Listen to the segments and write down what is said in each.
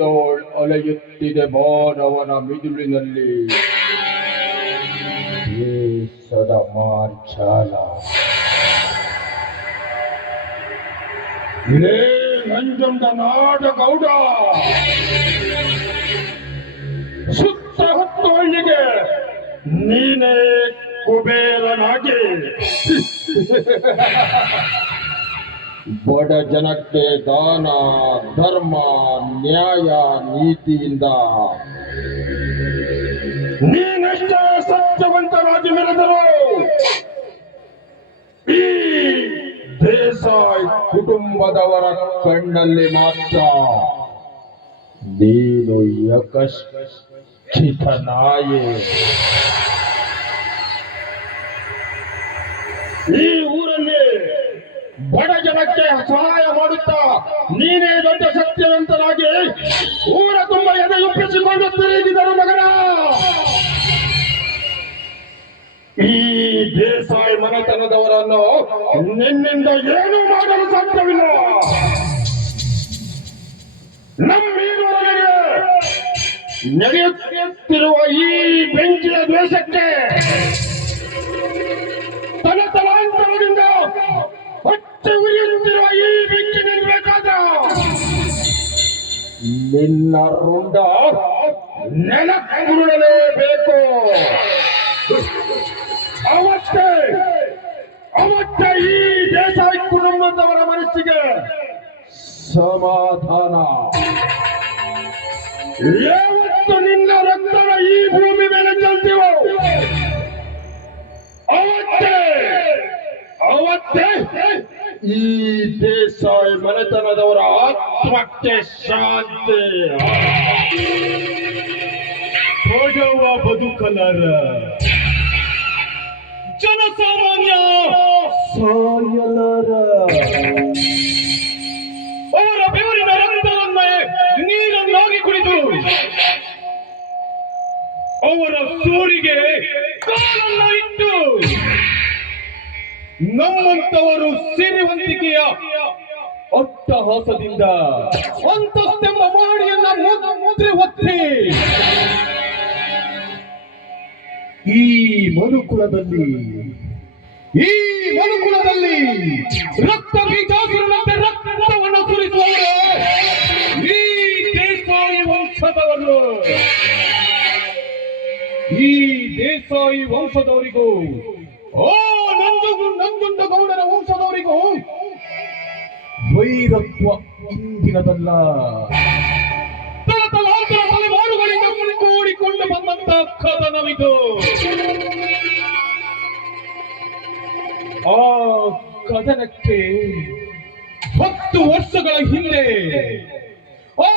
ಕಲಿಯುಗದ ಅಲೆಯುತ್ತಿದೆ ಮಾನವನ ಮಿದುಳಿನಲ್ಲಿ. ಸದ ಮಾರ್ಚಾಲ ಲೇ ನಂಜುಂಡ ನಾಡ ಗೌಡ ಸುತ್ತ ಹತ್ತು ಹಳ್ಳಿಗೆ ನೀನೇ ಕುಬೇರನಾಗಿ. ಬಡ ಜನಕ್ಕೆ ದಾನ, ಧರ್ಮ, ನ್ಯಾಯ, ನೀತಿಯಿಂದ. ನೀನೆಷ್ಟೇ ಸತ್ಯವಂತರಾಗಿ ಮೆರೆದರು ಈ ದೇಸಾಯಿ ಕುಟುಂಬದವರ ಕಣ್ಣಲ್ಲಿ ಮಾತ್ರ ನೀನು ಯಕಶ್ಚಿತ ನಾಯಿ ಈ ಊರಲ್ಲಿ ಬಡ ಜನಕ್ಕೆ ಸಹಾಯ ಮಾಡುತ್ತಾ ನೀನೇ ದೊಡ್ಡ ಸತ್ಯವಂತನಾಗಿ ಊರ ತುಂಬ ಎದೆಯುಪ್ಪಿಸಿಕೊಂಡು ತಿರುಗಿದರು ಮಗನ. ಈ ದೇಸಾಯಿ ಮನೆತನದವರನ್ನು ನಿನ್ನಿಂದ ಏನು ಮಾಡಲು ಸಾಧ್ಯವಿಲ್ಲ. ನಮ್ಮೀರೊಳಗೆ ನಡೆಯುತ್ತಿರುವ ಈ ಬೆಂಕಿಯ ದ್ವೇಷಕ್ಕೆ ತಲತಲಾಂತರದಿಂದ ಹೊಟ್ಟೆ ಉರಿಯುತ್ತಿರುವ ನಿನ್ನ ರುಂಡ ಬೇಕು ಅವತ್ತೇ, ಅವತ್ತೆ ಈ ದೇಸಾಯಿ ಕುಟುಂಬದವರ ಮನಸ್ಸಿಗೆ ಸಮಾಧಾನ. ಯಾವತ್ತು ನಿನ್ನ ರಕ್ತದ ಈ ಭೂಮಿ ಮೇಲೆ ಚೆಲ್ತೀವೋ? ಅವತ್ತೇ ಅವತ್ತೇ ಈ ದೇಸಾಯಿ ಮನೆತನದವರ ಆತ್ಮಕ್ಕೆ ಶಾಂತಿ ಹೋಗುವ ಬದುಕಲರ ಜನಸಾಮಾನ್ಯ ಸಾಯಲರ. ಅವರ ಬೆವರಿನ ನೀರನ್ನು ನೀರನ್ನಾಗಿ ಕುಡಿದು ಅವರ ಸೂರಿಗೆ ಕಾಲನ್ನ ಇಟ್ಟು ನಮ್ಮಂತವರು ಸಿರಿವಂತಿಕೆಯ ಅಟ್ಟಹಾಸದಿಂದ ಅಂತಸ್ತೆಂಬ ಮಾಡಿಯನ್ನ ಮುದ್ರೆ ಒತ್ತಿ. ಈ ಮನುಕುಲದಲ್ಲಿ ಈ ಮನುಕುಲದಲ್ಲಿ ರಕ್ತ ಬೀಜಾಸುರನಂತೆ ರಕ್ತವನ್ನು ಸುರಿಸುವವರು ಈ ದೇಸಾಯಿ ವಂಶದವರು, ಈ ದೇಸಾಯಿ ವಂಶದವರಿಗೂ, ಓ ನಂದು ನಂದುಂಡ ಗೌಡರ ವಂಶದವರಿಗೂ ವೈರತ್ವ ಇಂದಿನದಲ್ಲ. ಕೂಡಿಕೊಂಡು ಬಂದಂತ ಕದನವಿದು. ಆ ಕದನಕ್ಕೆ ಹತ್ತು ವರ್ಷಗಳ ಹಿಂದೆ ಆ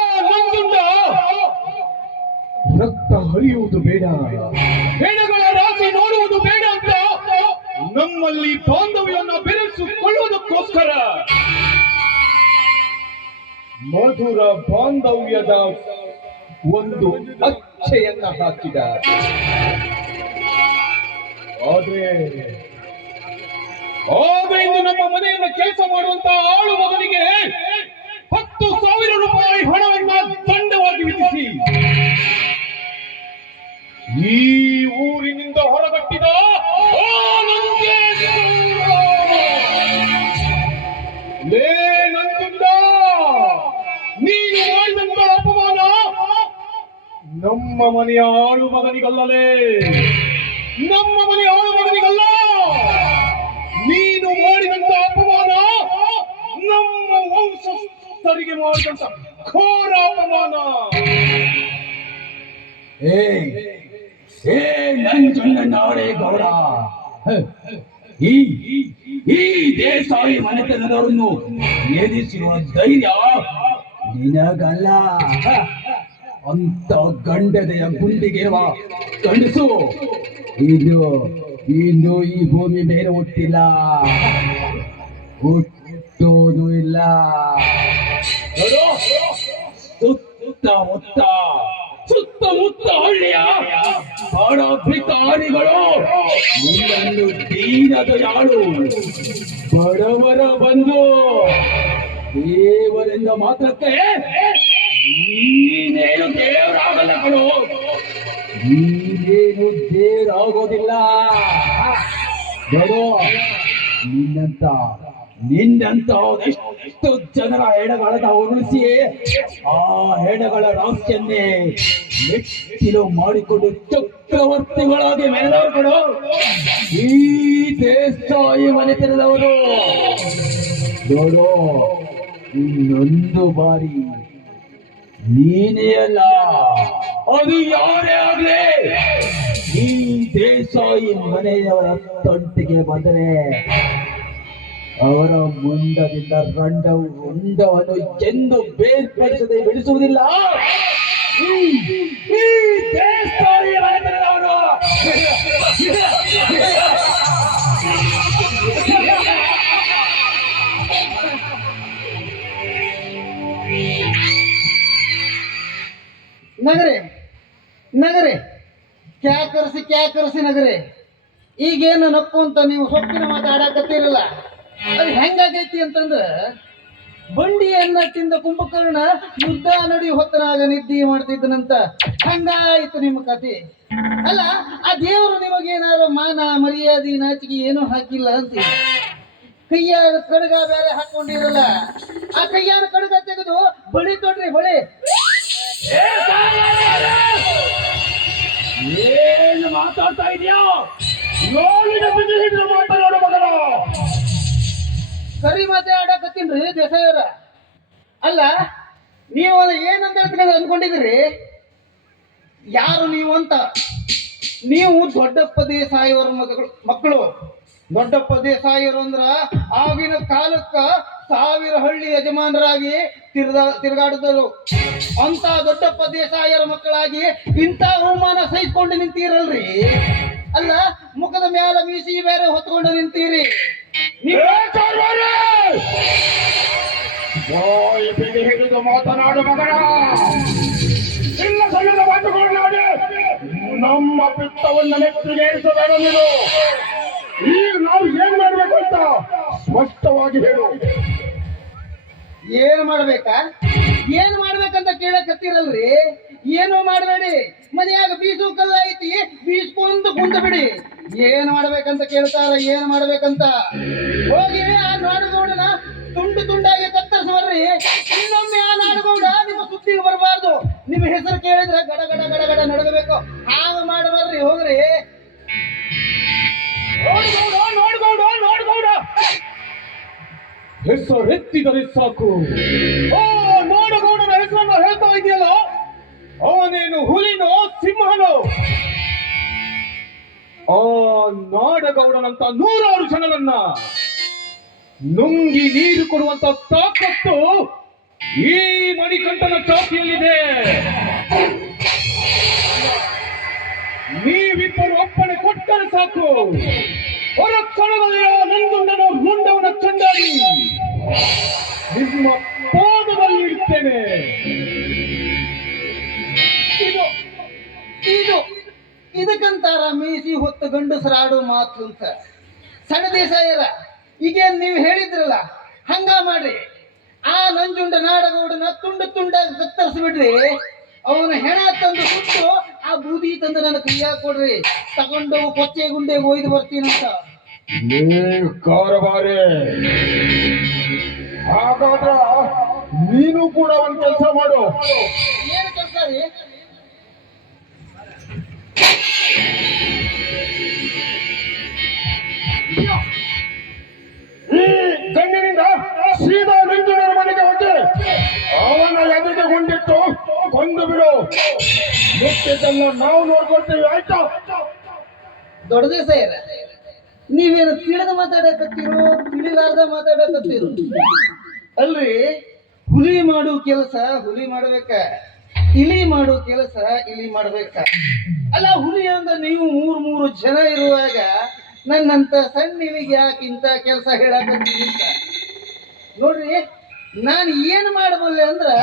ರಕ್ತ ಹರಿಯುವುದು ಬೇಡ. ಬೇಡಗಳ ರಾಶಿ ನೋಡುವುದು ಬೇಡ ಅಂತ ನಮ್ಮಲ್ಲಿ ಬಾಂಧವ್ಯವನ್ನ ಮಧುರ ಬಾಂಧವ್ಯದ ಒಂದು ಅಚ್ಚೆಯನ್ನ ಹಾಕಿದ. ಆದ್ರೆ ಆದ್ರೆ ಇಂದು ನಮ್ಮ ಮನೆಯನ್ನು ಕೆಲಸ ಮಾಡುವಂತ ಆಳು ಮಗನಿಗೆ ಹತ್ತು ಸಾವಿರ ರೂಪಾಯಿ ಹಣವನ್ನ ದಂಡವಾಗಿ ವಿಧಿಸಿ. ಈ ಮನೆಯ ಆಳು ಮಗನಿಗಲ್ಲಲೇ. ನಮ್ಮ ಮನೆಯ ಆಳು ಮಗನಿಗಲ್ಲ. ನೀನು ಮಾಡಿದಂತ ಅಪಮಾನ ನಮ್ಮ ವಂಶಸ್ಥರಿಗೆ ಮಾಡಿದಂತ ಘೋರ ಅಪಮಾನ. ಏ ನಾಡೆ ಗೌಡ. ಈ ದೇಸಾಯಿ ಮನೆತನದವರನ್ನು ಎದಿಸಿರುವ ಧೈರ್ಯ ನಿನಗಲ್ಲ. ಅಂತ ಗಂಡದೆಯ ಗುಂಡಿಗೆ ಗಂಡಸು ಇದು ಇನ್ನು ಈ ಭೂಮಿ ಮೇಲೆ ಹುಟ್ಟಿಲ್ಲ. ಹುಟ್ಟೋದು ಇಲ್ಲ. ನೋಡು, ಸುತ್ತಮುತ್ತ ಸುತ್ತಮುತ್ತ ಹಳ್ಳಿಯ ಬಡ ಭಿಕಾರಿಗಳು ನಿನ್ನನ್ನು ದೀನದ ಯಾಳು ಬಡವರ ಬಂದು ದೇವರಿಂದ ಮಾತ್ರಕ್ಕೆ ಕಣೋ. ನೀನೇನು ದೇವರಾಗೋದಿಲ್ಲ. ನೋಡು, ನಿನ್ನಂತ ನಿನ್ನಂತ ಎಷ್ಟು ಜನರ ಹೆಣಗಳನ್ನ ಉರುಳಿಸಿ ಆ ಹೆಣಗಳ ರಾಶಿಯನ್ನೇ ಮೆಟ್ಟಿಲು ಮಾಡಿಕೊಂಡು ಚಕ್ರವರ್ತಿಗಳಾಗಿ ಮೆರೆದವರು ಕಣೋ. ಈ ದೇಸಾಯಿ ಮನೆತನದವರು. ನೋಡು, ಇನ್ನೊಂದು ಬಾರಿ ನೀನೇ ಅಲ್ಲ ಅದು ಯಾರೇ ಆಗ್ಲಿ. ಈ ದೇಸಾಯಿ ಮನೆಯವರ ತೊಂಟಿಗೆ ಬಂದರೆ ಅವರ ಮುಂಡದಿಂದ ರಂಡ ರುಂಡವನ್ನು ಎಂದು ಬೇರ್ಪಡಿಸದೆ ಬಿಡಿಸುವುದಿಲ್ಲ. ಈ ದೇಸಾಯಿ ನಗರೆ ನಗರೆ, ಕ್ಯಾ ಕರೆಸಿ ಕ್ಯಾ ಕರೆಸಿ ನಗರೆ. ಈಗೇನು ನಕ್ಕು ಅಂತ ನೀವು ಸೊಪ್ಪಿನ ಮಾತಾಡಕತ್ತೀರಲ್ಲ ಅದು ಹೆಂಗಾಗೈತಿ ಅಂತಂದ್ರ, ಬಂಡಿಯನ್ನ ತಿಂದ ಕುಂಭಕರ್ಣ ಯುದ್ಧ ನಡಿ ಹೊತ್ತನಾಗ ನಿದ್ದೆ ಮಾಡ್ತಿದ್ದನಂತ ಹಂಗಾಯ್ತು ನಿಮ್ಮ ಕತೆ ಅಲ್ಲ, ಆ ದೇವರು ನಿಮಗೇನಾದ್ರು ಮಾನ, ಮರ್ಯಾದೆ, ನಾಚಿಕೆ ಏನೂ ಹಾಕಿಲ್ಲ ಅಂತ ಕೈಯಾಗ ಕಡಗ ಬೇರೆ ಹಾಕೊಂಡಿರಲ್ಲ. ಆ ಕೈಯಾರ ಕಡಗ ತೆಗೆದು ಬಳಿ ತೊಡ್ರಿ, ಬಳಿ. ಆಡಕತ್ತೀನ್ರಿ ದೇಸಾಯರ ಅಲ್ಲ, ನೀವು ಏನಂತ ಹೇಳ್ತೀನಿ ಅಂದ್ಕೊಂಡಿದ್ರಿ ಯಾರು ನೀವು ಅಂತ? ನೀವು ದೊಡ್ಡಪ್ಪ ದೇಸಾಯಿಯವರ ಮಗಳು ಮಕ್ಕಳು. ದೊಡ್ಡಪ್ಪ ದೇಸಾಯಿಯರು ಅಂದ್ರ ಆಗಿನ ಕಾಲಕ್ಕ ಸಾವಿರ ಹಳ್ಳಿ ಯಜಮಾನರಾಗಿ ತಿರ್ಗಾ, ತಿರುಗಾಡಿದರು. ಅಂತ ದೊಡ್ಡಪ್ಪ ದೇಸಾಯಿಯರ ಮಕ್ಕಳಾಗಿ ಇಂಥ ಅವಮಾನ ಸಹಿಸ್ಕೊಂಡು ನಿಂತೀರಲ್ರಿ? ಅಲ್ಲ, ಮುಖದ ಮ್ಯಾಲ ಮೀಸಿ ಬೇರೆ ಹೊತ್ಕೊಂಡು ನಿಂತೀರಿ? ನೀವು ಹಿಡಿದು ಮಾತನಾಡು ಮಗನ. ಇಲ್ಲ ಸಲ್ಲದ ಮಾತುಗಳನ್ನಾಡಿ ನಮ್ಮ ಪಿತ್ತವನ್ನು ನೀನು. ಈಗ ನಾವು ಏನ್ ಮಾಡ್ಬೇಕು ಅಂತ ಸ್ಪಷ್ಟವಾಗಿ ಹೇಳು. ಏನ್ ಮಾಡ್ಬೇಕಾ? ಏನ್ ಮಾಡ್ಬೇಕಂತ ಕೇಳಕತ್ತೀರಲ್ರಿ? ಏನು ಮಾಡಬೇಡಿ. ಮನೆಯಾಗ ಬೀಸು ಕಲ್ಲ ಐತಿ ಬೀಸ್ಕೊಂಡು ಕುಂತ ಬಿಡಿ ಏನ್ ಮಾಡ್ಬೇಕಂತ ಕೇಳ್ತಾರ ಏನ್ ಮಾಡ್ಬೇಕಂತ? ಹೋಗಿ ಆ ನಾಡುಗೌಡನ ತುಂಡು ತುಂಡಾಗಿ ಕತ್ತರಿಸ್ರಿ ಇನ್ನೊಮ್ಮೆ ಆ ನಾಡುಗೌಡ ನಿಮ್ಮ ಸುತ್ತಿಗೆ ಬರಬಾರ್ದು. ನಿಮ್ಮ ಹೆಸರು ಕೇಳಿದ್ರೆ ಗಡ ಗಡ ಗಡ ಗಡ ನಡಗಬೇಕು ಹಾಗ ಮಾಡಬಾರ್ರಿ ಹೋಗ್ರಿ. ನೋಡ್ಗೌಡ ನೋಡ್ಗೌಡ ಹೆಸರು ಎತ್ತಿದರೆ ಸಾಕು. ಓ ನಾಡಗೌಡನಂತ ನೂರಾರು ಜನರನ್ನ ನುಂಗಿ ನೀರು ಕೊಡುವಂತ ತಾಕತ್ತು ಈ ಮಣಿಕಂಠನ ಚಾತಿಯಲ್ಲಿದೆ ನೀವಿಬ್ಬರು ಒಪ್ಪಣೆ ಕೊಟ್ಟರೆ ಸಾಕು. ಹೊರ ಕ್ಷಣದಲ್ಲಿರೋ ನಂದುಂಡನ ಮುಂಡವನ ಚಂಡಾಡಿ. ನಿಮ್ಮ ಇದಕ್ಕಂತಾರ ಮೀಸಿ ಹೊತ್ತು ಗಂಡಸರಾಡು ಮಾತು ಅಂತ. ಸಣ್ಣ ದೇಸಾಯರ ಈಗೇನ್ ನೀವು ಹೇಳಿದ್ರಲ್ಲ ಹಂಗ ಮಾಡ್ರಿ. ಆ ನಂಜುಂಡ ನಾಡಗೌಡನ ತುಂಡು ತುಂಡ ಕತ್ತರಿಸ್ಬಿಡ್ರಿ ಅವನ ಹೆಣ ತಂದು ಸುಟ್ಟು ಆ ಬೂದಿ ತಂದು ನನ್ನ ಕೈಯಾಗ ಕೊಡ್ರಿ. ತಗೊಂಡು ಕೊಚ್ಚೆ ಗುಂಡೆ ಒಯ್ದು ಬರ್ತೀನಂತ ಕಾರಬಾರೆ ಹಾಗಾದ್ರ ನೀನು ಕೂಡ ಒಂದ್ ಕೆಲಸ ಮಾಡು. ಏನು ಕೆಲಸ ರೀ? ಸೀದಾ ನಂಜುಂಡನ ಮನೆಗೆ ಹೋಗಿ. ಅವನ ಎದುರಿಗೆ ಗುಂಡಿಟ್ಟು ಕೊಂದು ಬಿಡು. ಮುಟ್ಟಿದ್ದೆಲ್ಲ ನಾವು ನೋಡ್ಕೊಳ್ತೀವಿ, ಆಯ್ತಾ? ದೊಡ್ಡದೇ ದೇಸಾಯರ ನೀವೇನು ತಿಳಿದ ಮಾತಾಡಕತ್ತೀರು, ತಿಳಿಲಾರ್ದ ಮಾತಾಡಕತ್ತೀರು? ಅಲ್ರಿ, ಹುಲಿ ಮಾಡು ಕೆಲಸ ಹುಲಿ ಮಾಡ್ಬೇಕ. ಇಲಿ ಮಾಡು ಕೆಲಸ ಇಲಿ ಮಾಡ್ಬೇಕ. ಅಲ್ಲ, ಹುಲಿ ಅಂದ ನೀವು ಮೂರು ಮೂರು ಜನ ಇರುವಾಗ ನನ್ನಂತ ಸಣ್ಣ ಯಾಕೆ ಇಂತ ಕೆಲಸ ಹೇಳಕತ್ತೀನಿ ನೋಡ್ರಿ, ನಾನು ಏನು ಮಾಡಬಲ್ಲೆ ಅಂದ್ರೆ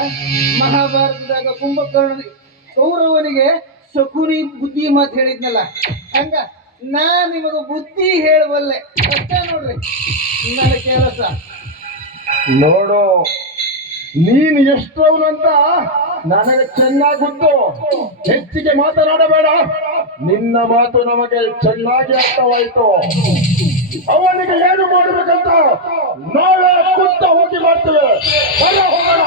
ಮಹಾಭಾರತದಾಗ ಕುಂಭಕರ್ಣ ಕೌರವನಿಗೆ ಶಕುನಿ ಬುದ್ಧಿ ಮಾತು ಹೇಳಿದ್ನಲ್ಲ, ಹಂಗ ನಾ ನಿಮಗೆ ಬುದ್ಧಿ ಹೇಳಬಲ್ಲೆ. ಅಷ್ಟೇ ನೋಡ್ರಿ, ನನ್ನ ಕೆಲಸ. ನೋಡು, ನೀನು ಎಷ್ಟವನಂತ ನನಗೆ ಚೆನ್ನಾಗಿ ಗೊತ್ತು. ಹೆಚ್ಚಿಗೆ ಮಾತನಾಡಬೇಡ. ನಿನ್ನ ಮಾತು ನಮಗೆ ಚೆನ್ನಾಗಿ ಅರ್ಥವಾಯಿತು. ಅವನಿಗೆ ಏನು ಮಾಡಬೇಕಂತ ನಾವೇ ಕುತ್ತ ಹೋಗಿ ಮಾಡ್ತೇವೆ. ಹೋಗೋಣ.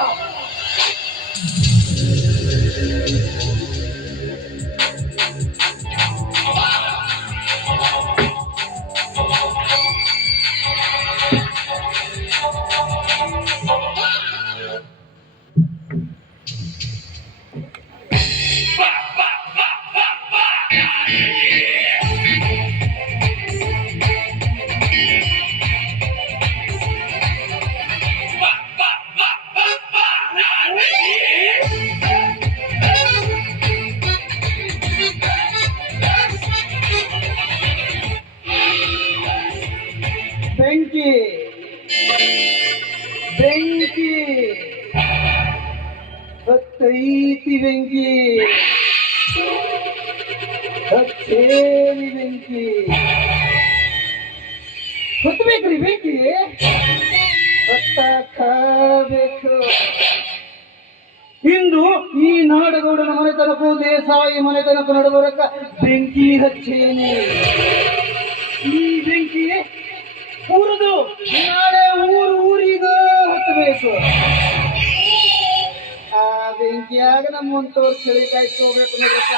ಬೆಂಕಿ. ಬೆಂಕಿ. ಹತ್ತೈತಿ ಬೆಂಕಿ. ಹತ್ತೇರಿ ಬೆಂಕಿ. ಹತ್ತಬೇಕ್ರಿ ಬೆಂಕಿ. ಹತ್ತಬೇಕು ಇಂದು ಈ ನಾಡಗೌಡನ ಮನೆತನಕ್ಕೂ ದೇಸಾಯಿ ಮನೆತನಕ್ಕೂ ನಡುವರಕ್ಕ ಬೆಂಕಿ ಹಚ್ಚೇನೆ. ಈ ಬೆಂಕಿ ಊರದು. ನಾಳೆ ಊರು ಊರಿಗ ಹತ್ತಬೇಕು. ಆ ಬೆಂಕಿಯಾಗ ನಮ್ಮಂತವ್ರು ಚಳಿಕಾಯಿ ಹೋಗ್ಬೇಕು ನೋಡ್ರಪ್ಪ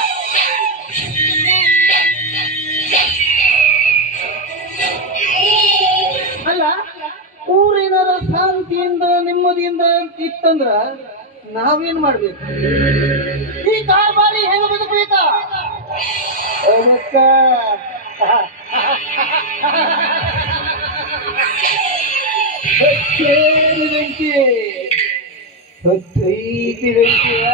ಅಲ್ಲ, ಊರಿನಾರ ಶಾಂತಿಯಿಂದ, ನೆಮ್ಮದಿಯಿಂದ ಇತ್ತಂದ್ರ ನಾವೇನ್ ಮಾಡ್ಬೇಕು? ಈ ಕಾರ್ಬಾರಿ ಹೆಂಗ ಬದುಕಬೇಕ? ಅದಕ್ಕ ಹೊತ್ತೈತಿ ಬೆಂಕಿ ಹೊತ್ತೈತಿ ಬೆಂಕಿಯ